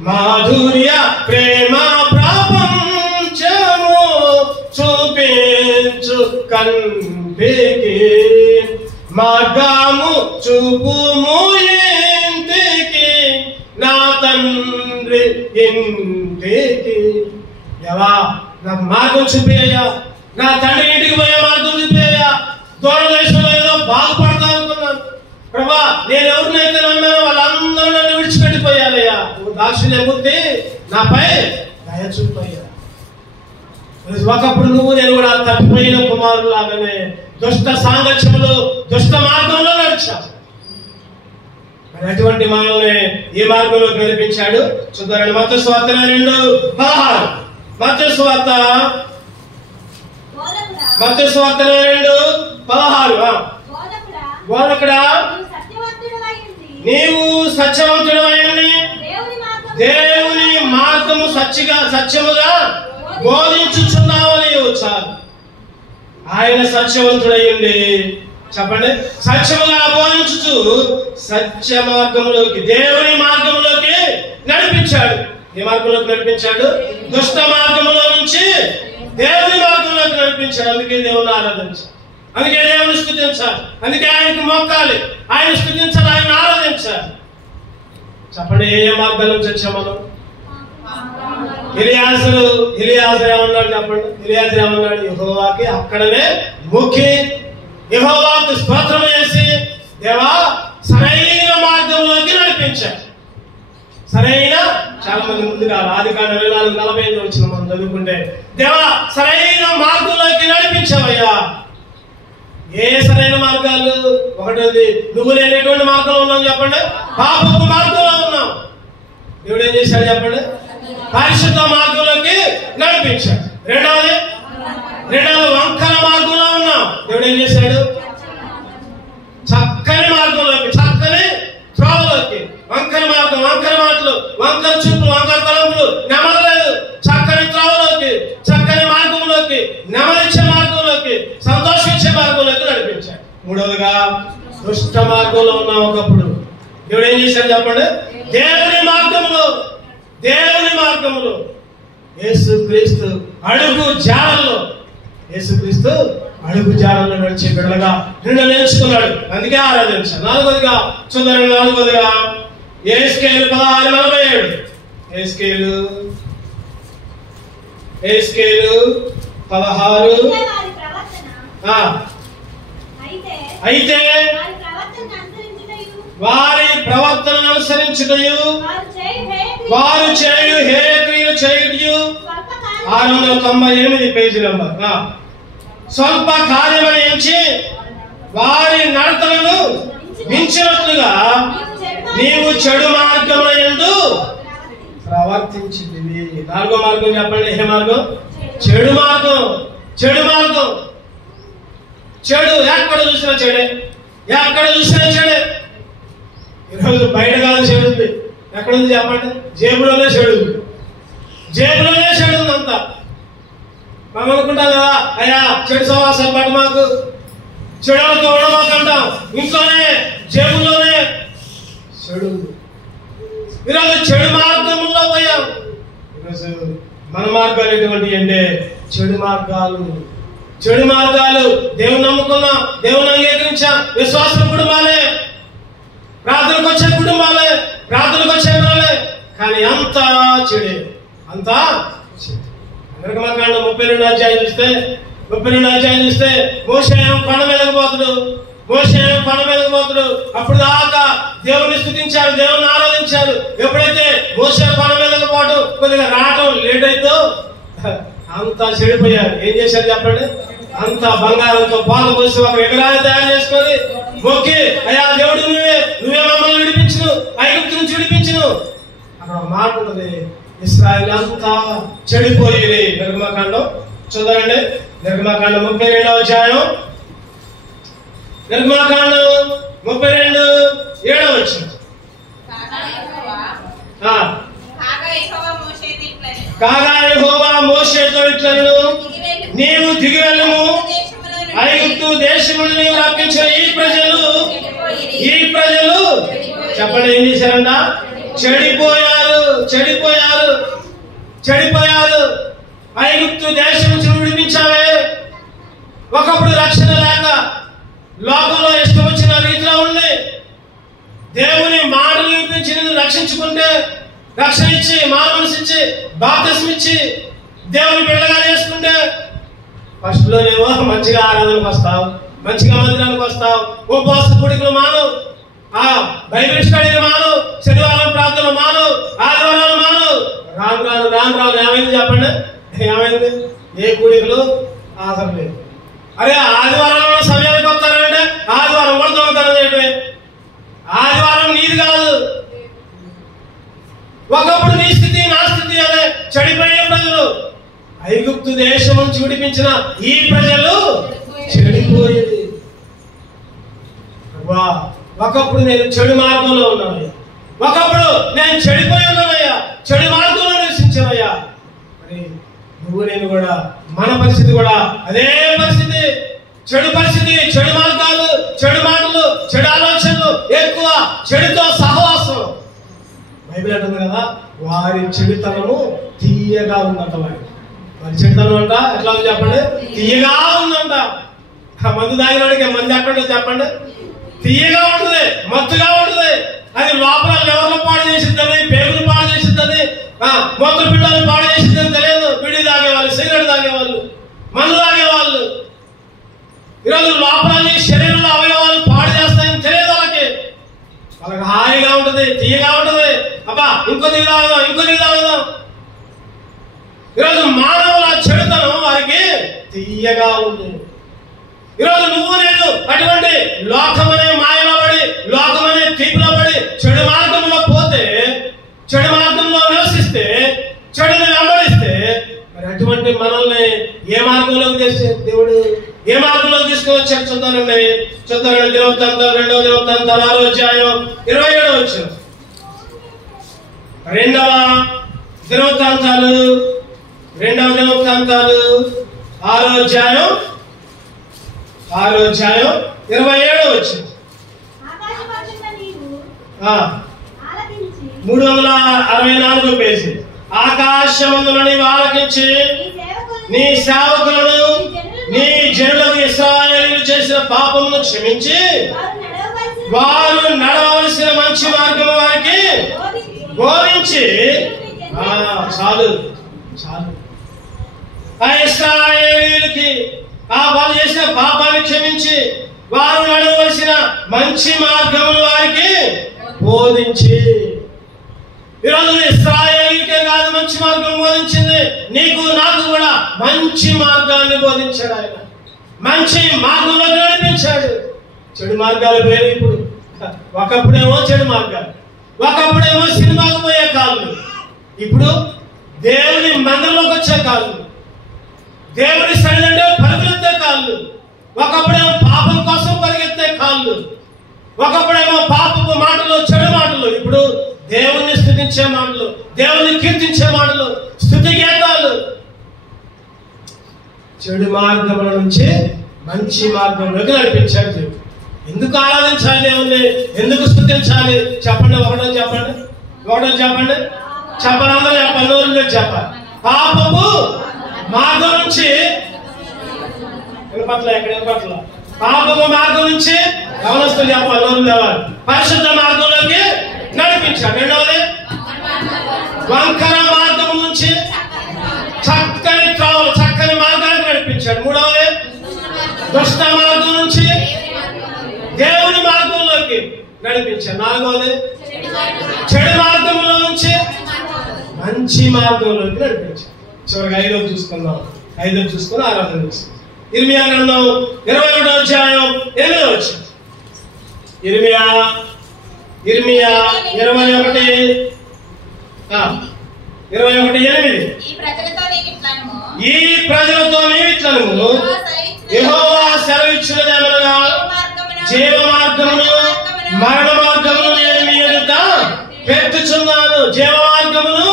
మాధుర్య ప్రేమ ప్రపంచము చూపించు కంటికి, మార్గము చూపుము ఇంటికి నా తండ్రి ఇంటికి. దేవా నాకు మార్గం చూపేయ్యా, నా తండ్రి ఇంటికి పోయే మార్గం చూపేయ్యా. దూరదేశంలో ఏదో బాగుపడతా అనుకున్నాను ప్రభా, నేను ఎవరినైతే నమ్మానో వాళ్ళందరూ నన్ను విడిచిపెట్టిపోయారయ్యా. దాక్షిణ్యమూర్తి నాపై దయ చూపయ్యా. ఒకప్పుడు నువ్వు నేను కూడా తప్పిపోయిన కుమారులు లాగానే దుష్ట సాంగత్యంలో దుష్ట మార్గంలో నడిచావు. అటువంటి మనల్ని ఈ మార్గంలో నడిపించాడు. చూద్దారండి మత్తయి సువార్త 2:16. మత్తయి సువార్త 2:16. బోధకుడా నీవు సత్యవంతుడవైంది దేవుని మార్గము సత్యముగా బోధించుచున్నావని. చాలు, ఆయన సత్యవంతుడయ్యండి. చెప్పండి, సత్యముగా బోధించుచు సత్య మార్గంలోకి, దేవుని మార్గంలోకి నడిపించాడు. ఏ మార్గంలోకి నడిపించాడు? దుష్ట మార్గంలో నుంచి దేవుని మార్గంలోకి నడిపించాడు. అందుకే దేవుని ఆరాధించాలి, అందుకే దేవుని స్తుతించాలి, అందుకే ఆయనకు మొక్కాలి, ఆయన స్తుతించాలి, ఆయన ఆరాధించాలి. చెప్పండి, ఏ మార్గం నుంచి వచ్చాం మనం? ఎలియాజరు ఏమన్నాడు చెప్పండి? ఎలియాజరు ఏమన్నాడు? యెహోవాకి అక్కడనే మొక్కి యెహోవాకు స్తోత్రం చేసి దేవా సరైన మార్గంలోకి నడిపించాడు. సరైన, చాలా మంది ముందుగా ఆదికాండం 24:45 వచ్చిన మనం చదువుకుంటే, దేవా సరైన మార్గంలోకి నడిపించావయ్యా. ఏ సరైన మార్గాలు? ఒకటి, నువ్వు లేనటువంటి మార్గంలో ఉన్నావు చెప్పండి, పాపపు మార్గంలో ఉన్నావు. దేవుడు ఏం చేశాడు చెప్పండి? పరిశుద్ధ మార్గంలోకి నడిపించాడు. రెండవది వంకర మార్గంలో ఉన్నాం. దేవుడు ఏం చేశాడు? చక్కని మార్గంలోకి, చక్కని త్రోవలోకి. వంకర మార్గం, వంకర మాటలు, వంకర చూపులు, వంకర తలంపులు నెమరలేదు. చక్కని త్రోవలోకి, చక్కని మార్గంలోకి, నెమరిచ్చే మార్గంలోకి, సంతోషించే మార్గంలోకి నడిపించాడు. మూడవదిగా దుష్ట మార్గంలో ఉన్నాం ఒకప్పుడు. దేవుడు ఏం చేశాడు చెప్పండి? దేవుని మార్గంలో యేసుక్రీస్తు అడుగు జాడల్లో నడిచే బిడ్డలుగా నిన్ను నేర్చుకున్నాడు. అందుకే ఆరాధించాడు. నాలుగోదిగా చూడండి, యెహెజ్కేలు 16:47. యెహెజ్కేలు 16 అయితే వారి ప్రవర్తనను అనుసరించుటయు వారు చేయు హేయక్రియలు చేయుటయు 698 పేజీ నంబర్. స్వల్ప కార్యమని ఎంచి వారి నడతలను మించినట్లుగా నీవు చెడు మార్గముల యందు ప్రవర్తించింది. 4వ మార్గం చెప్పండి. ఏ మార్గం? చెడు మార్గం. చెడు మార్గం. చెడు ఎక్కడ చూసినా చెడే, ఎక్కడ చూసినా చెడే. ఈరోజు బయట కాదు చెడు ఉంది. ఎక్కడుంది చెప్పండి? జేబులోనే చెడు ఉంది. జేబులోనే చెడు ఉంది అంతా. మనం అనుకుంటాం కదా, అయ్యా చెడు సవాసాలు పడి మాకు, చెడులతో ఉండమాకంటాం. ఇంట్లోనే జేబులోనే చెడు ఉంది. ఈరోజు చెడు మార్గంలో పోయాం. ఈరోజు మన మార్గాలు ఎటువంటి అంటే చెడు మార్గాలు. చెడు మార్గాలు. దేవుని నమ్ముకున్నాం, దేవుని అంగీకరించాం, విశ్వాసం కుటుంబాలే, ప్రార్థనకు వచ్చే కుటుంబాలే, ప్రార్థనకు వచ్చే వాళ్ళే, కానీ అంతా చెడే, అంతా చెడు. నిర్గమకాండం 32 అధ్యాయం చూస్తే 32 అధ్యాయం చూస్తే మోషే కొండ మీదకు పోతుడు. మోషే కొండ మీదకు పోతుడు. అప్పుడు దాకా దేవుని స్తుతించారు, దేవుని ఆరాధించారు. ఎప్పుడైతే మోషే కొండ మీదకు పోవడం కొద్దిగా రావటం లేట్ అయిందో అంతా చెడిపోయారు. ఏం చేశారు చెప్పండి? అంతా బంగారంతో పాలు పోసి ఒక విగ్రహాన్ని తయారు చేసుకొని మొక్కి, అయ్యా దేవుడు నువ్వే మమ్మల్ని విడిపించును, ఐగుప్తు నుంచి విడిపించును. అక్కడ ఒక మాట ఉన్నది, ఇశ్రాయేలు అంతా చెడిపోయేది. నిర్గమకాండం చూడండి. నిర్గమకాండం 32వ అధ్యాయం, నిర్గమకాండం 32:7 వచ్చింది. కాగా యెహోవా మోషేతో ఇట్లనెను, నీవు దిగి వెళ్ళుము, ఐగుప్తు దేశమును నీవు రప్పించిన ఈ ప్రజలు చెప్పండి ఏం చేశారంట? చెడిపోయారు. చెడిపోయారు. చెడిపోయారు. ఐగుప్తు దేశం నుంచి విడిపించావే. ఒకప్పుడు రక్షణ లేక లోకంలో ఇష్టం వచ్చిన రీతిలో ఉండి దేవుని మాటలు వినిపించి నిన్ను రక్షించుకుంటే, రక్షణ ఇచ్చి, మారు మనసు ఇచ్చి, బాప్తిస్మం ఇచ్చి దేవుని బిడ్డగా చేసుకుంటే ఫస్ట్ లోనేమో మంచిగా ఆరాధనకు వస్తావు, మంచిగా మందిరానికి వస్తావు, ఉపవాస కూడికలు మాను, బైబిల్ స్టడీలు మాను, శనివారం ప్రార్థనలు మాను, ఆదివారాలు మాను. రాను ఏమైంది చెప్పండి? ఏమైంది? ఏ కూడికలు ఆధారం లేదు. అరే ఆదివారంలో సమయానికి వస్తారంటే ఆదివారం కూడా దొంగతనం చేయటమే. ఆదివారం నీది కాదు. ఒకప్పుడు నీ స్థితి నా స్థితి అనే చెడిపోయే ప్రజలు. ఐగుప్తు దేశం నుంచి విడిపించిన ఈ ప్రజలు చెడిపోయేది. ఒకప్పుడు నేను చెడు మార్గంలో ఉన్నానయ్యా, ఒకప్పుడు నేను చెడిపోయి ఉన్నానయ్యా, చెడు మార్గంలో నివసించానయ్యా. మరి నువ్వు నేను కూడా, మన పరిస్థితి కూడా అదే పరిస్థితి. చెడు పరిస్థితి, చెడు మార్గాలు, చెడు మాటలు, చెడు ఆలోచనలు ఎక్కువ, చెడుతో సహవాసం. బైబిల్ అంటుంది కదా, వారి చెడుతనము తీయగా ఉందంట. వారి చెడుతనం అంట ఎట్లా ఉంది చెప్పండి? తీయగా ఉందంట. మందు తాగినోడికి మంది ఎక్కడ చెప్పండి? తీయగా ఉంటుంది, మత్తుగా ఉంటుంది. అది లోపల లెవర్లు పాడు చేసిందని, పేగులు పాడు చేసిందని, మూత్ర పిల్లలు పాడు చేసిందని తెలియదు. బిడి తాగేవాళ్ళు, సిగరెట్ తాగేవాళ్ళు, మందు తాగేవాళ్ళు. ఈరోజు లోపల శరీరంలో అవయవాలు పాడు చేస్తాయని తెలియదు వాళ్ళకి. వాళ్ళకి హాయిగా ఉంటుంది, తీయగా ఉంటుంది. అబ్బా ఇంకొద్ది తాగుదాం, ఇంకొద్ది తాగుదాం. ఈరోజు మానవుల చెడుతనం వారికి తీయగా ఉంది. ఈరోజు నువ్వు నేను అటువంటి లోకమనే మాయలో పడి, లోకమనే తీపిలో పడి, చెడు మార్గంలో పోతే, చెడు మార్గంలో నివసిస్తే, చెడుని వెంబడిస్తే, మరి అటువంటి మనల్ని ఏ మార్గంలోకి తెస్తే దేవుడు ఏ మార్గంలోకి తీసుకుని వచ్చాడు? చూద్దానండి. దినవృత్తాంతాలు 2వ దినవృత్తాంతాలు 6వ అధ్యాయం 27వ వచనం. 2వ దినవృత్తాంతాలు 6వ అధ్యాయం 27వ వచనం. 364 పేజీ. ఆకాశమందున నీవు ఆలకించి నీ సేవకులను, నీ జనులకు ఇశ్రాయేలీయులు చేసిన పాపమును క్షమించి వారు నడవలసిన మంచి మార్గము వారికి బోధించి. చాలు చాలు. ఆ ఇశ్రాయేలీయులకి ఆ వాళ్ళు చేసిన పాపాన్ని క్షమించి వారు నడవలసిన మంచి మార్గములు వారికి బోధించి. ఈరోజు ఇశ్రాయేలీయులకే కాదు మంచి మార్గం బోధించింది, నీకు నాకు కూడా మంచి మార్గాన్ని బోధించాడు ఆయన. మంచి మార్గంలో నడిపించాడు. చెడు మార్గాలు పోయి ఇప్పుడు ఒకప్పుడేమో చెడు మార్గాలు, ఒకప్పుడేమో సినిమాకు పోయే కాళ్ళు, ఇప్పుడు దేవుని మందిరంలోకి వచ్చే కాళ్ళు, దేవుని సన్నిధిలో పరుగులెత్తే కాళ్ళు. ఒకప్పుడేమో పాపం కోసం పరిగెత్తే కాళ్ళు, ఒకప్పుడేమో పాపపు మాటలు, చెడు మాటలు, ఇప్పుడు దేవుణ్ణి స్తుతించే మాటలు, దేవుణ్ణి కీర్తించే మాటలు, స్తుతి గీతాలు. చెడు మార్గముల నుంచి మంచి మార్గంలోకి నడిపించాడు దేవుడు. ఎందుకు ఆరాధించాలి దేవుణ్ణి, ఎందుకు స్తుతించాలి చెప్పండి. ఒకటో చెప్పండి, ఒకటో చెప్పండి, చెప్పండి, అందరూ చెప్పండి, నోరు చెప్పాలి. పాపపు మార్గం నుంచి వినపట్ల, ఎక్కడ వినపట్ల, పాపపు మార్గం నుంచి గమనిస్తూ చెప్పాలి, నోరు లేవాలి, పరిశుద్ధ మార్గంలోకి నడిపించాడు. రెండవది వంకర మార్గం నుంచి చక్కని త్రోవ, చక్కని మార్గానికి నడిపించాడు. మూడవది దుష్ట మార్గం నుంచి దేవుని మార్గంలోకి నడిపించాడు. నాలుగవది చెడు మార్గంలో నుంచి మంచి మార్గంలోకి నడిపించాడు. చివరికి ఐదోది చూసుకుందాం. ఐదోది చూసుకుని ఆరాధన చేస్తాం. ఇర్మియా గ్రంథం 21వ అధ్యాయం 8వ వచనం. ఇర్మియా 21:8. ఈ ప్రజలతో నీవిట్లను యెహోవా సెలవిచ్చినదేమనగా, జీవ మార్గమును మరణ మార్గమును నేను మీ ఎదుట పెట్టుచున్నాను. జీవ మార్గమును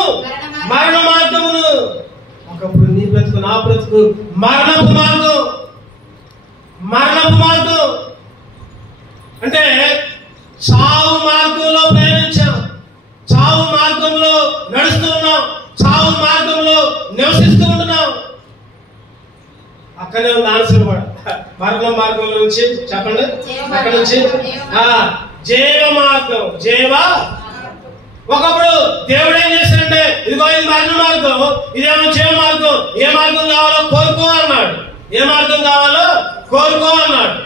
మరణ మార్గమును. ఒకప్పుడు నీ బ్రతుకు నా బ్రతుకు మరణపు మార్గం. మరణపు మార్గం అంటే చావు మార్గంలో ప్రయాణించాం, చావు మార్గంలో నడుస్తూ ఉన్నాం, చావు మార్గంలో నివసిస్తూ ఉంటున్నాం. అక్కడే ఉంది ఆన్సర్ కూడా. మరణ మార్గం నుంచి చెప్పండి, అక్కడ నుంచి జీవ మార్గం. జీవ ఒకప్పుడు దేవుడు ఏం చేశాడంటే, ఇదిగో ఇది మరణ మార్గం, ఇదేమో జీవ మార్గం. ఏ మార్గం కావాలో కోరుకో అన్నాడు. ఏ మార్గం కావాలో కోరుకో అన్నాడు.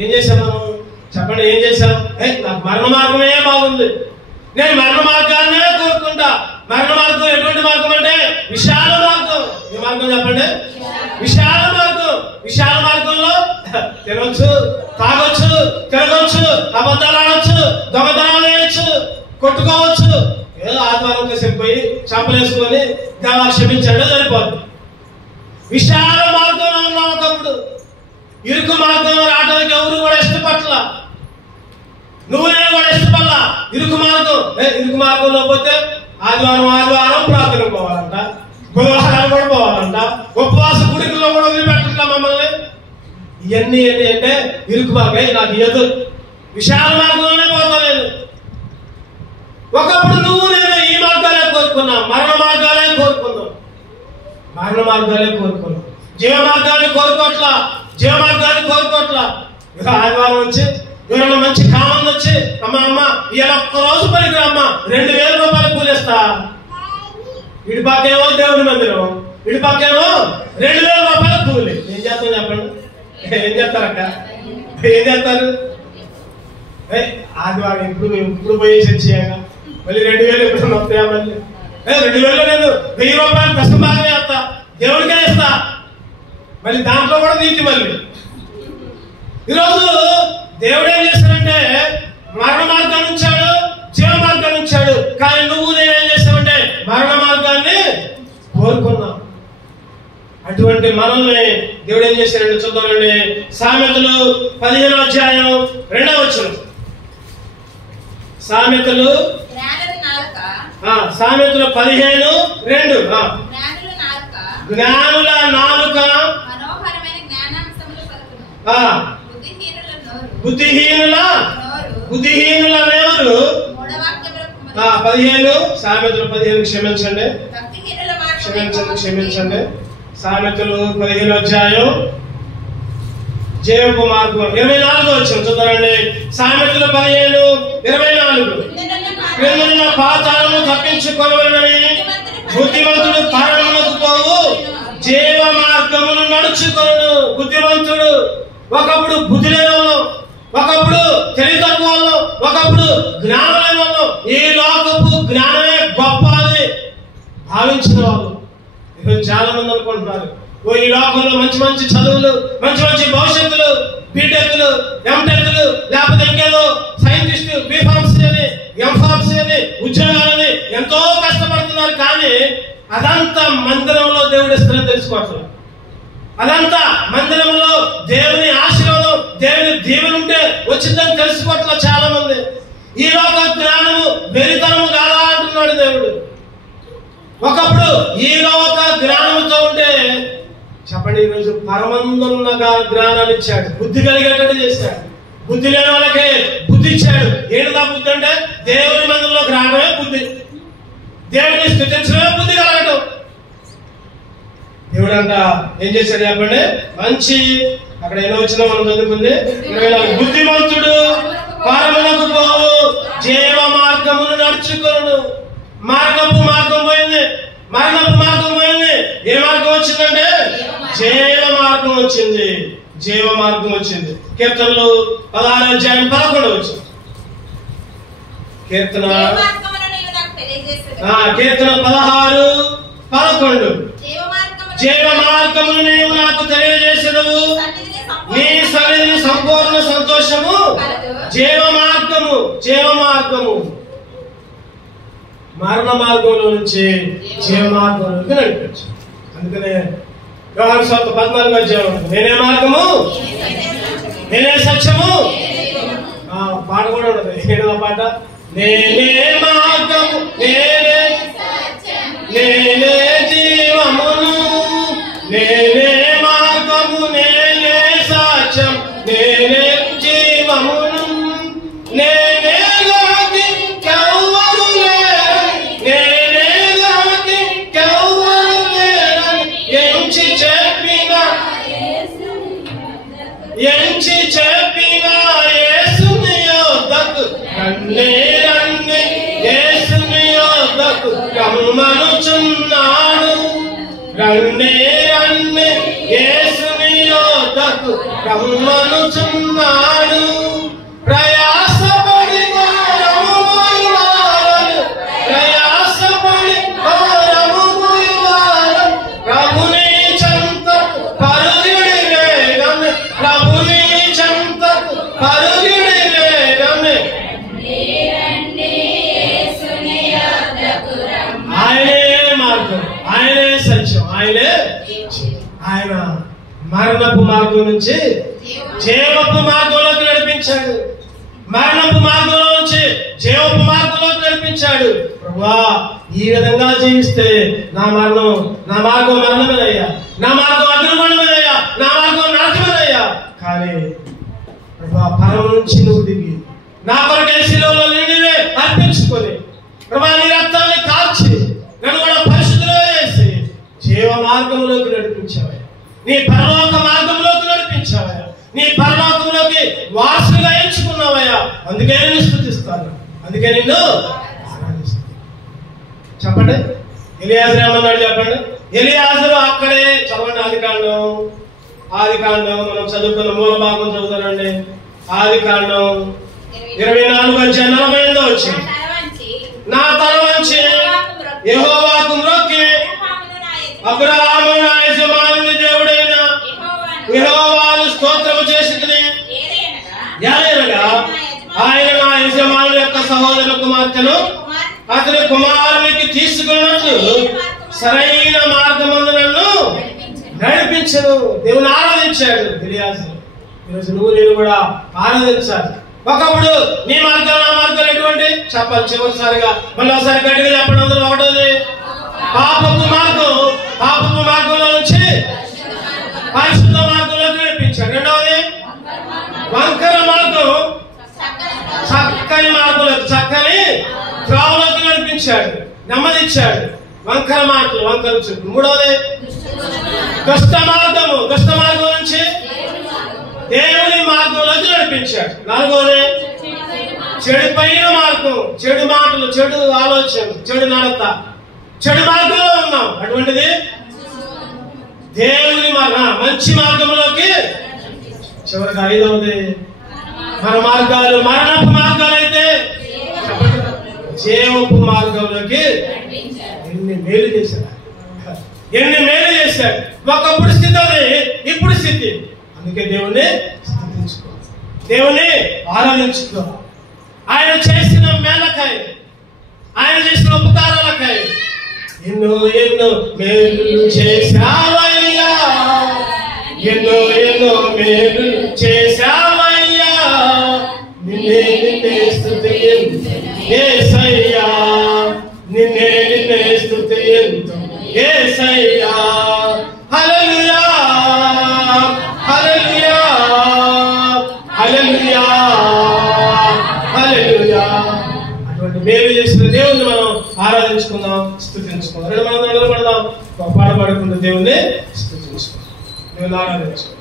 ఏం చేశాం మనం చెప్పండి, ఏం చేశాం? నాకు మరణ మార్గమే బాగుంది, నేను మరణ మార్గాన్నే కోరుకుంటా. మరణ మార్గం ఎటువంటి మార్గం అంటే విశాల మార్గం. ఏ మార్గం చెప్పండి? విశాల మార్గం. విశాల మార్గంలో తినవచ్చు, తాగొచ్చు, తిరగొచ్చు, అబద్ధాలు ఆడొచ్చు, దొంగతనాలు వేయచ్చు, కొట్టుకోవచ్చు. ఏదో ఆత్మారం చెప్పి చంపలేసుకొని దేవా క్షమించండి సరిపోతుంది. విశాల మార్గంలో ఉన్నాం. ఒకప్పుడు ఇరుకు మార్గంలో రావడానికి ఎవరు కూడా ఇష్టపట్ల, నువ్వు నేను కూడా ఇష్టపడలా. ఇరుకు మార్గం, ఇరుకు మార్గంలో పోతే ఆదివారం ప్రార్థనకు పోవాలంట, బుధవారాలు కూడా పోవాలంట, ఉపవాస గుడికల్లో కూడా వదిలిపెట్టట్లా మమ్మల్ని. ఇవన్నీ ఏంటి అంటే ఇరుకు మార్గం. నాకు ఏదో విశాల మార్గంలోనే పోతా నేను. ఒకప్పుడు నువ్వు నేను ఈ మార్గాలే కోరుకున్నాం, మరణ మార్గాలే కోరుకున్నాం, మరణ మార్గాలే కోరుకున్నాం. జీవ మార్గాన్ని కోరుకోట్లా, జీవ మార్గాన్ని కోరుకోట్లా. ఇక ఆదివారం వచ్చి ఎవరైనా మంచి కామన్ వచ్చి, అమ్మ ఇలా ఒక్కరోజు పనికి అమ్మ 2000 రూపాయలు కూలిస్తా. ఇటుపక్కేమో దేవుని మందిరం, ఇటుపక్కేమో 2000 రూపాయలు కూలి. ఏం చేస్తాం చెప్పండి? ఏం చేస్తారక్క? ఏం చేస్తారు? ఆదివారం ఇప్పుడు పోయి చేయాక మళ్ళీ 2000 ఎప్పుడు వస్తాయా? మళ్ళీ 2000 నేను 1000 రూపాయలు కష్టం బాగానే వేస్తా, దేవుడికే ఇస్తా. మళ్ళీ దాంట్లో కూడా నీతి. మళ్ళీ ఈరోజు దేవుడు ఏం చేస్తాడంటే మరణ మార్గాన్ని ఉంచాడు, జీవ మార్గాన్ని ఉంచాడు. కానీ నువ్వు నేనేం చేస్తామంటే మరణ మార్గాన్ని కోరుకున్నాం. అటువంటి మనల్ని దేవుడు ఏం చేశాడంటే చూద్దామండి. సామెతలు 15వ అధ్యాయం 2వ వచనం. సామెతలు 15:2. జ్ఞానుల నాలుక బుద్ధిహీనుల నోరు. 15 సామెతలు 15 క్షమించండి. సామెతలు 15వ అధ్యాయం జీవపు మార్గం 24వ వచనం చూద్దామండి. సామెతలు 15:24. క్రిందనున్న పాతాళము తప్పించుకొనవలెనని బుద్ధిమంతుడు పరలోకమునకు పోవు జీవ మార్గమును నడుచుకొను. బుద్ధిమంతుడు ఒకప్పుడు బుద్ధి లేని వాళ్ళు, ఒకప్పుడు తెలివి తక్కువ వాళ్ళు, ఒకప్పుడు జ్ఞానం లేని వాళ్ళు, ఈ లోకపు జ్ఞానమే గొప్ప అని భావించిన వాళ్ళు ఈరోజు చాలా మంది అనుకుంటున్నారు, ఓ ఈ లోకంలో మంచి మంచి చదువులు, మంచి మంచి భవిష్యత్తులు, బీటెక్లు, ఎంటెక్లు, లేకపోతే ఇంకేదో సైంటిస్టు, బీఫార్మసీ అని, ఎంఫార్మసీ అని, ఉద్యోగాలని ఎంతో కష్టపడుతున్నారు. కానీ అదంతా మందిరంలో దేవుడి ఇస్తారని తెలుసుకోవట్లేదు. అదంతా మందిరంలో దేవుని ఆశీర్వాదం, దేవుని దీవెన ఉంటే వచ్చిందని తెలుసుకోవట్లేదు చాలా మంది. ఈ లోక జ్ఞానము వెరితనము కాదా అంటున్నాడు దేవుడు. ఒకప్పుడు ఈ లోక జ్ఞానముతో ఉంటే చెప్పండి, ఈరోజు పరమందున్నగా జ్ఞానాన్ని ఇచ్చాడు, బుద్ధి కలిగేటట్టు చేశాడు. బుద్ధి లేని వాళ్ళకి బుద్ధి ఇచ్చాడు. ఏంటిదా బుద్ధి అంటే దేవుని మందిరంలోకి రావడమే బుద్ధి, దేవుడిని స్తుతించడమే బుద్ధి కలగటం. దేవుడు అంట ఏం చేశాడు చెప్పండి, మంచి అక్కడ ఏదో వచ్చినా మనం చదువుకుంది 24, బుద్ధిమంతుడు పరమునకు పోవు, జీవ మార్గమును నడుచుకొను. మార్గపు మార్గం పోయింది, మరణపు మార్గం పోయింది. ఏ మార్గం వచ్చిందంటే జీవ మార్గం వచ్చింది, జీవ మార్గం వచ్చింది. కీర్తనలు 16:11 వచ్చింది. కీర్తన 16:11 జీవ మార్గమును నీవు నాకు తెలియజేసేదవు, నీ సన్నిధిని సంపూర్ణ సంతోషము. జీవ మార్గము, జీవ మార్గము మరణ మార్గంలో నుంచి జీవ మార్గంలోకి నడిపించు. అందుకనే యోహాను సువార్త 14 నేనే మార్గము, నేనే సత్యము. పాట కూడా ఉండదు, ఏదో పాట, నేనే మార్గము, నేనే జీవమును, నేనే మార్గము, నేనే సత్యం, నేనే జీవమును, నేనే గాకి కెవ్వరు లేరని, నేనే గాకి కెవ్వరు లేరని ఎంచి చెప్పిన యేసుని యొద్దకు రండి, రండి యేసుని యొద్దకు రమ్మనుచున్నాడు. రండి, రండి యేసుని యొద్దకు రమ్మనుచున్నాడు. ప్రయాసపడి భారము మోయువారలు, ప్రయాసపడి భారము మోయువారలు, ప్రభుని చెంతకు పరుగుడి వేగమే, ప్రభుని చెంతకు పరుగుడి వేగమే. ఆయనే మార్గం, ఆయనే సత్యం, ఆయన మరణపు మార్గం నుంచి జీవపు మార్గంలోకి నడిపించాడు. మరణపు మార్గంలో నుంచి జీవపు మార్గంలోకి నడిపించాడు. ప్రభువా, ఈ విధంగా జీవిస్తే నా మార్గం మరణమేనయ్యా, నా మార్గం అగ్నిగుండమేనయ్యా, నా మార్గం నరకమేనయ్యా. కానీ ప్రభువా, పరమ నుంచి నువ్వు దిగి నా కొరకే శిలువలో నీవే అర్పించుకొని ప్రభువా నీ రక్తాన్ని కాల్చి నన్ను కూడా పరిశుద్ధులుగా చేసి జీవ మార్గంలోకి నడిపించావయ్యా, నీ పరలోక మార్గంలోకి నడిపించావయ్యా, నీ పరలోకంలోకి వారసుగా ఎంచుకున్నావయ్యా. అందుకే నిన్ను స్తుతిస్తాను, అందుకే నిన్ను ఆరాధిస్తాను. చెప్పండి, ఎలియాజరు ఏమన్నాడు చెప్పండి. ఎలియాజరు అక్కడే చదవండి, ఆదికాండం మనం చదువుకున్న మూల భాగం చదువుతానండి. ఆదికాండం 24:48 వచ్చింది. నా తల వంచి యెహోవాకు మ్రొక్కి అబ్రహాము నా యజమానుని దేవుడైన యెహోవాను స్తోత్రము చేసితిని. ఏలయనగా ఆయన నా యజమానుని యొక్క సహోదర కుమార్తెను అతని కుమారునికి తీసుకున్నట్లు సరైన మార్గమందు నన్ను నడిపించను. దేవుని ఆరాధించాడు ఎలియాజరు. ఈరోజు నువ్వు నేను కూడా ఆరాధించాలి. ఒకప్పుడు నీ మార్గం నా మార్గం ఎటువంటి చెప్పాలి. చివరిసారిగా మళ్ళీ ఒకసారి గట్టిగా చెప్పండి అందరూ. ఒకటోది పాపపు మార్గంలో నుంచి పరిశుద్ధ మార్గంలోకి నడిపించాడు. రెండవది వంకర మార్గం చక్కని మార్గంలోకి, చక్కని త్రోవలోకి నడిపించాడు, నెమ్మదిచ్చాడు. వంకర మాటలు, వంకర చుట్టూ. మూడవది దుష్ట మార్గం నుంచి దేవుని మార్గంలోకి నడిపించాడు. నాలుగోది చెడిపోయిన మార్గం, చెడు మాటలు, చెడు ఆలోచన, చెడు నడత, చెడు మార్గంలో ఉన్నాం. అటువంటిది దేవుని మంచి మార్గంలోకి. చివరికి ఐదవది మన మార్గాలు మరణపు మార్గాలు అయితే జీవపు మార్గంలోకి. ఎన్ని మేలు చేశాడు, ఎన్ని మేలు చేశాడు. ఒకప్పుడు స్థితి అది, ఇప్పుడు స్థితి. అందుకే దేవుని స్తుతించుకో, దేవుని ఆరాధించుకో. ఆయన చేసిన మేలకాయ, ఆయన చేసిన ఉపకారాలకాయ ఎన్నో ఎన్నో మేలు చేశావయ్యా, ఎన్నో ఎన్నో మేలు చేశావయ్యా. నిన్నే నిన్నే స్తుతింతును యేసయ్యా, నిన్నే నిన్నే స్తుతింతును యేసయ్యా. హల్లెలూయా హల్లెలూయా హల్లెలూయా హల్లెలూయా. అటువంటి మేలు చేసిన దేవుణ్ణి మనం ఆరాధించుకుందాం, స్తుతించుకుందాం. మనం నిలబడదాం, పాడబడకుండా దేవుణ్ణి స్తుతించుకుందాం, దేవుని ఆరాధించుకుందాం.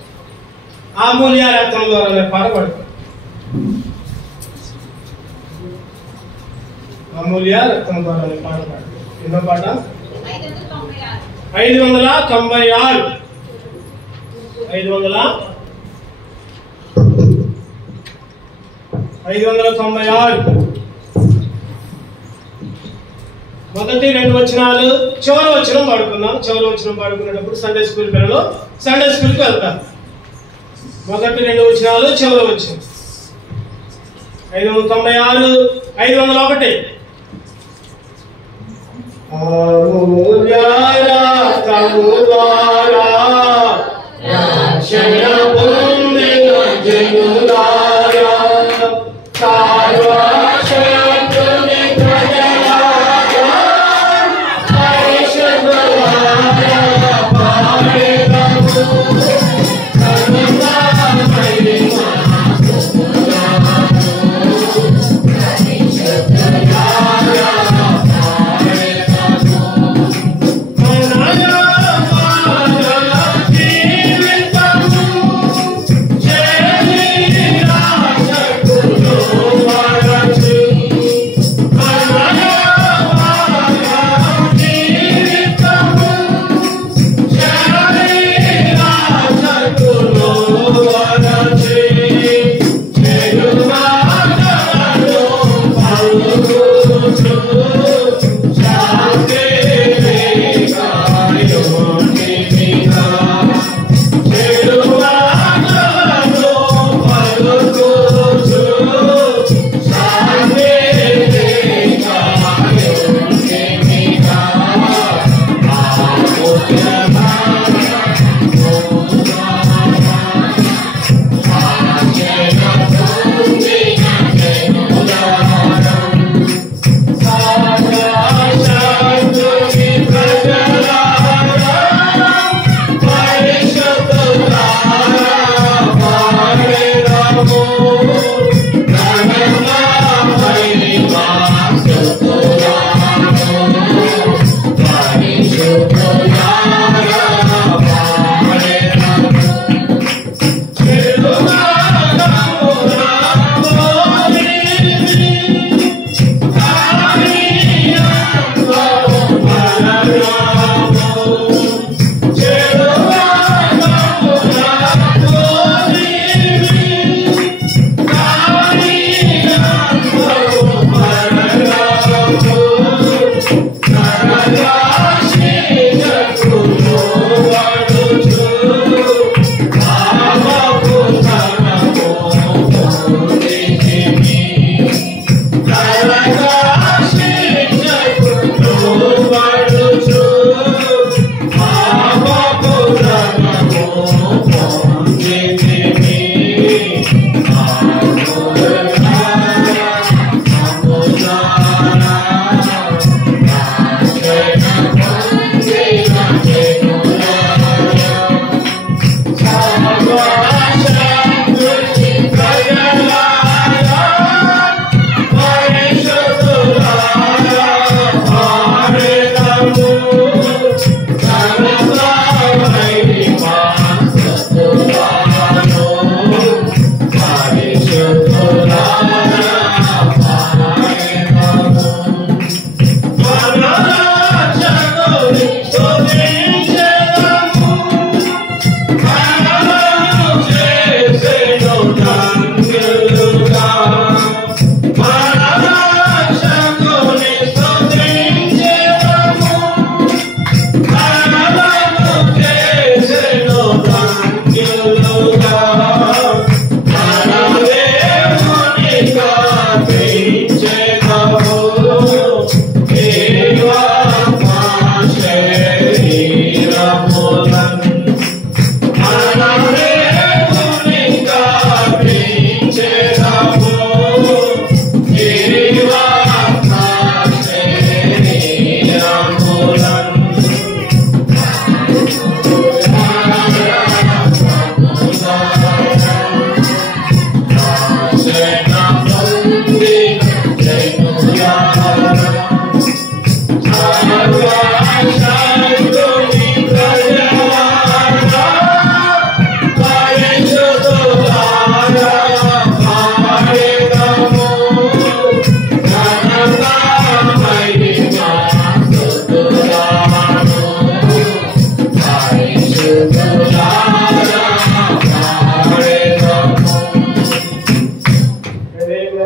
అమూల్య రక్తం ద్వారా పాడబడుతుంది. అమూల్య రక్తం ద్వారా పాడబడుతుంది. ఎన్నో పాట? 596. 596. మొదటి 2 వచనాలు, చివరి వచనం పాడుకుందాం. చివరి వచనం పాడుకునేటప్పుడు సండే స్కూల్ పిల్లలు సండే స్కూల్కి వెళ్తారు. మొదటి 2 వచనాలు, చివరి వచనం. 596, 501. అమూల్య రక్తము ద్వారా రక్షణ పొందిన జనులారా, సర్వశక్తుని ప్రజలారా, పరిశుద్ధులారా, పాడెదము కరుణా మహిమ పరిశుద్ధులారా.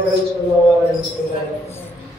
కలుసుకున్నాం, వారు